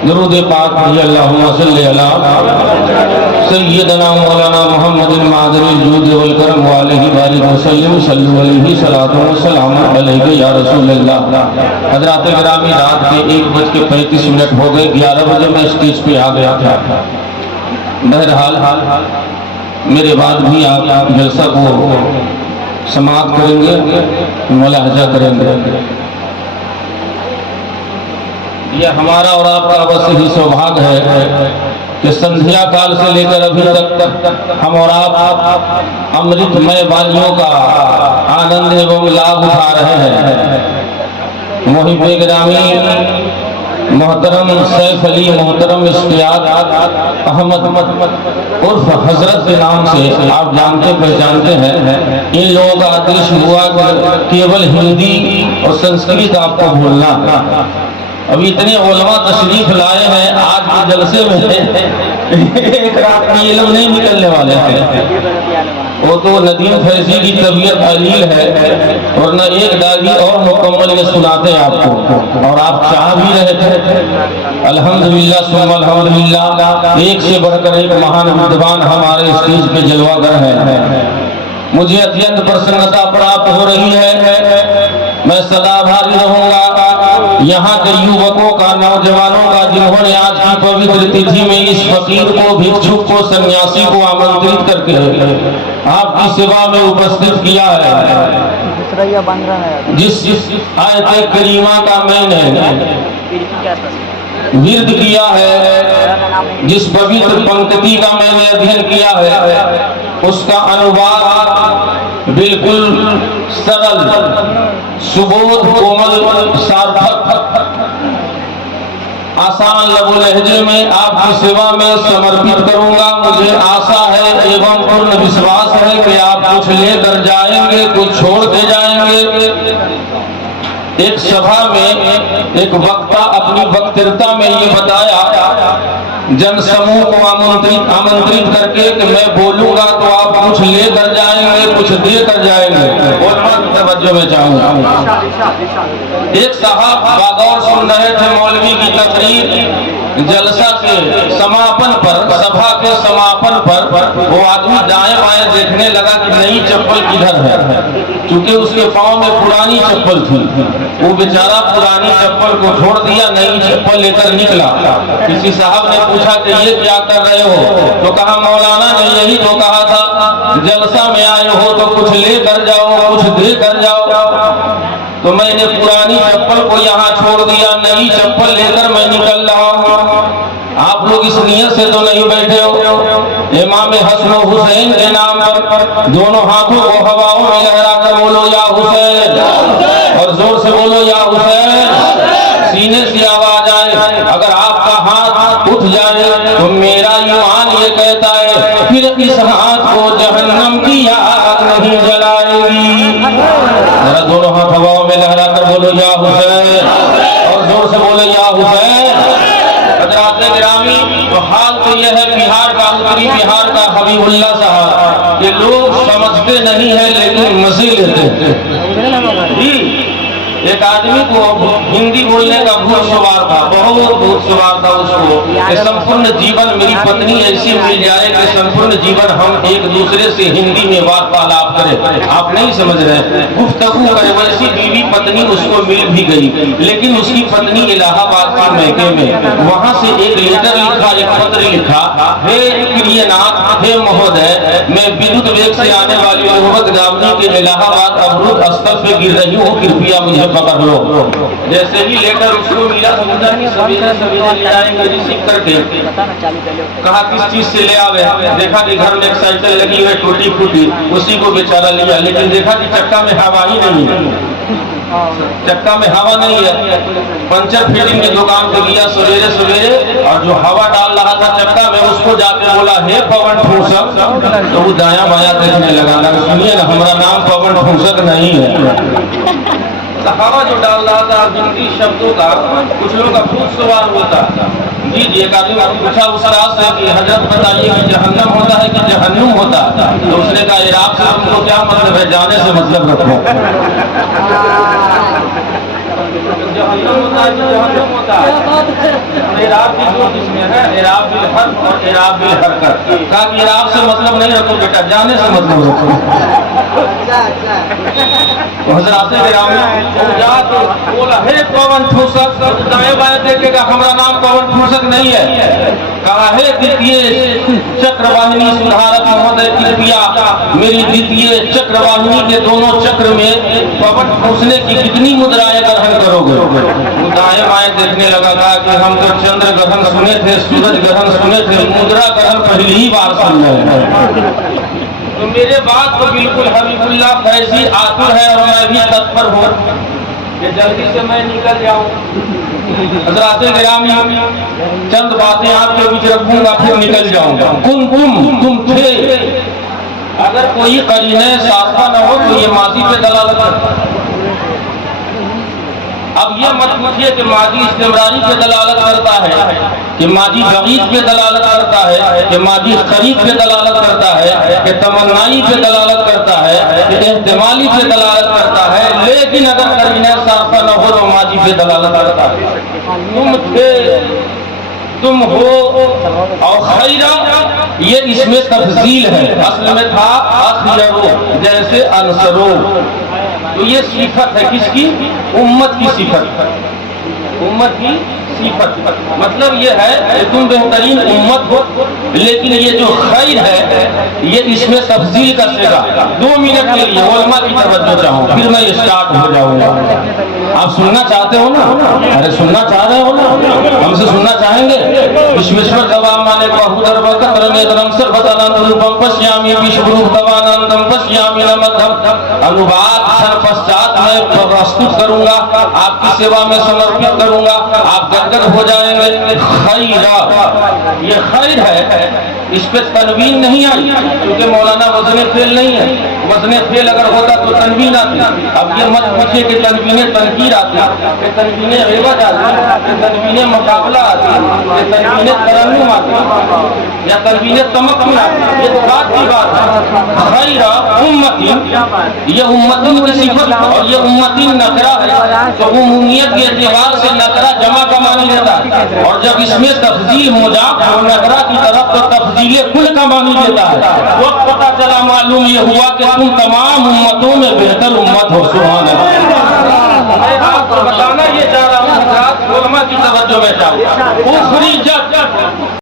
दुरूद पाक अल्लाहुम्मा सल्ली अला सय्यदना मौलाना मुहम्मदिन मादरिल जूद वल करम व अलैहि बारिक वसल्लम सल्लु अलैहि सलातु व सलाम अलैहि या रसूलल्लाह। हज़रात गिरामी, रात के 1:35 हो गए। 11 बजे मैं स्टेज पे आ गया था। बहरहाल मेरे बाद भी आप जलसा को समाप्त करेंगे, मुलाहजा करेंगे। यह हमारा और आपका अवश्य ही सौभाग्य है कि संध्या काल से लेकर अभी तक हम और आप अमृतमय वाणियों का आनंद एवं लाभ उठा रहे हैं। मुहिब्बे गिरामी मोहतरम सैफ अली, मोहतरम इश्तियाक अहमद उर्फ हजरत के नाम से आप जानते पहचानते हैं। इन लोगों का आदेश हुआ केवल हिंदी और संस्कृत आपको भूलना। अभी इतने उलमा तशरीफ लाए हैं आज के जलसे में, एक रात में इल्म नहीं निकलने वाले हैं। वो तो नदीम फैजी की तबीयत अलील है, और न एक दागी और मुकम्मल ये सुनाते हैं आपको, और आप चाह भी रहे थे। अल्हम्दुलिल्लाह सुम्मा अल्हम्दुलिल्लाह, एक से बढ़कर एक महान विद्वान हमारे स्टेज पे जलवागर है। मुझे अत्यंत प्रसन्नता प्राप्त हो रही है। मैं सदा आभारी रहूंगा यहाँ के युवकों का, नौजवानों का, जिन्होंने आज की पवित्र तिथि में इस फकीर को, भिक्षुक को, सन्यासी को आमंत्रित करके आपकी सेवा में उपस्थित किया है। जिस आयत करीमा का मैंने विर्द किया है, जिस पवित्र पंक्ति का मैंने अध्ययन किया है, उसका अनुवाद बिल्कुल सरल, सुबोध, कोमल, सार्थक, आसान लबो लहजे में आपकी सेवा में समर्पित करूंगा। मुझे आशा है एवं पूर्ण विश्वास है कि आप कुछ लेकर जाएंगे, कुछ छोड़ के जाएंगे। एक सभा में एक वक्ता अपनी वक्तृता में ये बताया जन समूह को आमंत्रित करके कि मैं बोलूंगा तो आप कुछ लेकर जाएंगे, कुछ देकर जाएंगे। और तवज्जो में चाहूंगा। एक साहब बागौर सुन रहे थे मौलवी की तकरीर। जलसा के समापन पर, सभा के समापन पर वो आदमी दाएं बाएं देखने लगा कि नई चप्पल किधर है, क्योंकि उसके पांव में पुरानी चप्पल थी। वो बेचारा पुरानी चप्पल को छोड़ दिया, नई चप्पल लेकर निकला। किसी साहब ने पूछा कि ये क्या कर रहे हो? तो कहा मौलाना ने यही तो कहा था, जलसा में आए हो तो कुछ लेकर जाओ, कुछ दे कर जाओ। तो मैंने पुरानी चप्पल को यहाँ छोड़ दिया, नई चप्पल लेकर मैं निकल रहा हूँ। आप लोग इस नियत से तो नहीं बैठे हो। इमाम हसन हुसैन के नाम पर दोनों हाथों को हवाओं में लहराकर बोलो या हुसैन, और जोर से बोलो या हुसैन। सीने से आवाज आए। अगर आपका हाथ उठ जाए तो मेरा ईमान ये कहता है फिर इस हाथ को जहन्नम की आग नहीं जलाएगी। जरा दोनों हाथ हवाओं में लहराकर बोलो या हुसैन, और जोर से बोलो या हुसैन। हज़रात गिरामी, तो हाल तो यह है बिहार का, उत्तरी बिहार का हबीबुल्लाह साहब, ये लोग समझते नहीं है लेकिन मजे लेते हैं। एक आदमी को हिंदी बोलने का भूत सवार था, बहुत भूत सवार था उसको कि संपूर्ण जीवन मेरी पत्नी ऐसी मिल जाए कि संपूर्ण जीवन हम एक दूसरे से हिंदी में वार्तालाप करें। आप नहीं समझ रहे, गुफ्तगू करें। वैसी बीवी पत्नी उसको मिल भी गई, लेकिन उसकी पत्नी इलाहाबाद के मैके में वहां से एक लेटर लिखा, एक पत्र लिखा, हे प्रियनाथ, हे महोदय, मैं विद्युत वेग से आने वाली मोहब्बत गामनी के इलाहाबाद अवरुद्ध स्थल पे गिर रही हूँ, कृपया मुझे पकड़ लो। जैसे ही लेटर उसको मिला समझा कि सवेरे सवेरे ले आएंगे रिसीव करके। कहा किस चीज से ले आवे, देखा कि घर में एक साइकिल लगी हुई टूटी फूटी, उसी को बेचारा लिया, लेकिन देखा कि चक्का में हवा ही नहीं है, चक्का में हवा नहीं है। पंचर फिटिंग की दुकान पे गया सवेरे सवेरे, और जो हवा डाल रहा था चक्का में उसको जाके बोला, हे पवन फूसक, तो वो दाया बाया देखने लगा, सुनिए ना, हमारा नाम पवन फूसक नहीं है। हवा जो डाल रहा था हिंदी शब्दों का, कुछ लोगों का भूत सवार होता। जी जी, एक आदमी पूछा उस रात से कि हजरत बताइए कि जहन्नम होता है कि जहन्नुम होता, तो उसने कहा इराक से हमको क्या मतलब है, जाने से मतलब रखो। जहन्नम होता है कि जहन्नुम होता है, इराक भी जो इसमें है, इराक बिल हर्फ और इराक बिल हरकत। कहा कि इराक से मतलब नहीं रखो बेटा, जाने से मतलब रखो। बोला, हे पवन फूसक, दाएं बाएं देखेगा, हमारा नाम पवन फूसक नहीं है। कहा, हे द्वितीय चक्रवाहिनी सुधारक महोदय, कृपया मेरी द्वितीय चक्रवाहिनी के दोनों चक्र में पवन फूसने की कितनी मुद्राएं ग्रहण करोगे। दाएं बाएं देखने लगा, कहा कि हम तो चंद्र ग्रहण सुने थे, सूरज ग्रहण सुने थे, मुद्रा ग्रहण पहली ही बार सुन रहे हैं। तो मेरे बात को बिल्कुल हबीबुल्लाह फैजी आतुर है, और मैं भी तत्पर हूँ कि जल्दी से मैं निकल जाऊं। हज़रात गिरामी, चंद बातें आपके बीच रखूंगा, फिर निकल जाऊंगा। तुम थे, अगर कोई करीने साफ़ा न हो तो ये माजी पे दलालत है। अब ये मत पूछिए कि माजी इस्तिमरारी पे दलालत करता है, कि माजी बगीज पे दलालत करता है, कि माजी करीब पे दलालत करता है, कि तमन्नाई पे दलालत करता है, कि एहतिमाली पे दलालत करता है, लेकिन अगर करीने साफ़ा न हो तो माजी पे दलालत करता है। तुम थे, तुम हो, और खैरा ये इसमें तफसील है, असल में था अखयरो, जैसे अनसरो। तो ये सिफत है किसकी, उम्मत की सिफत, उम्मत की सिफत। मतलब ये है कि तुम बेहतरीन उम्मत हो, लेकिन ये जो खैर है ये इसमें तफसील का सिगा। 2 मिनट के लिए उलमा की तवज्जो चाहूँ, फिर मैं स्टार्ट हो जाऊंगा। आप सुनना चाहते हो ना? अरे सुनना चाह रहे हो ना? हमसे सुनना चाहेंगे? विश्वेश्वर जवाब माने बहुदर वकतर नेत्रम सर्वतनंत रूपम पश्यामि विश्वरूप तवानंदम पश्यामि नमद्धम। अनुवाद क्षण पश्चात मैं प्रस्तुत करूंगा, आपकी सेवा में समर्पित करूंगा, आप गदगद हो जाएंगे। खैरा, ये खैर है, इस पे तनवीन नहीं आई, क्योंकि मौलाना वजन फेल नहीं है। वजन फेल अगर होता तो तनवीन आती। अब ये मत पूछिए कि तनवीने तनकीर आती, कि तनवीने रिवज आती, कि तनवीने मुकाबला आती, कि तनवीने तरन्नुम आती, या तनवीने तमक्कुन आती। ये तो बात की बात है। खैरा उम्मतिन, ये उम्मतिन की सिफत, और ये उम्मतिन नकरा है, तो उम्मियत के एतबार से नकरा जमा का मानी देता है, और जब इसमें तफजील मुजाफ हो नकरा की तरफ तो तफजील कुल का मानी देता है। वक्त पता चला, मालूम ये हुआ कि तुम तमाम उम्मतों में बेहतर उम्मत हो। सुभान अल्लाह। मैं आपको बताना ये चाह रहा हूँ, उलमा की तवज्जो में चाहूँ।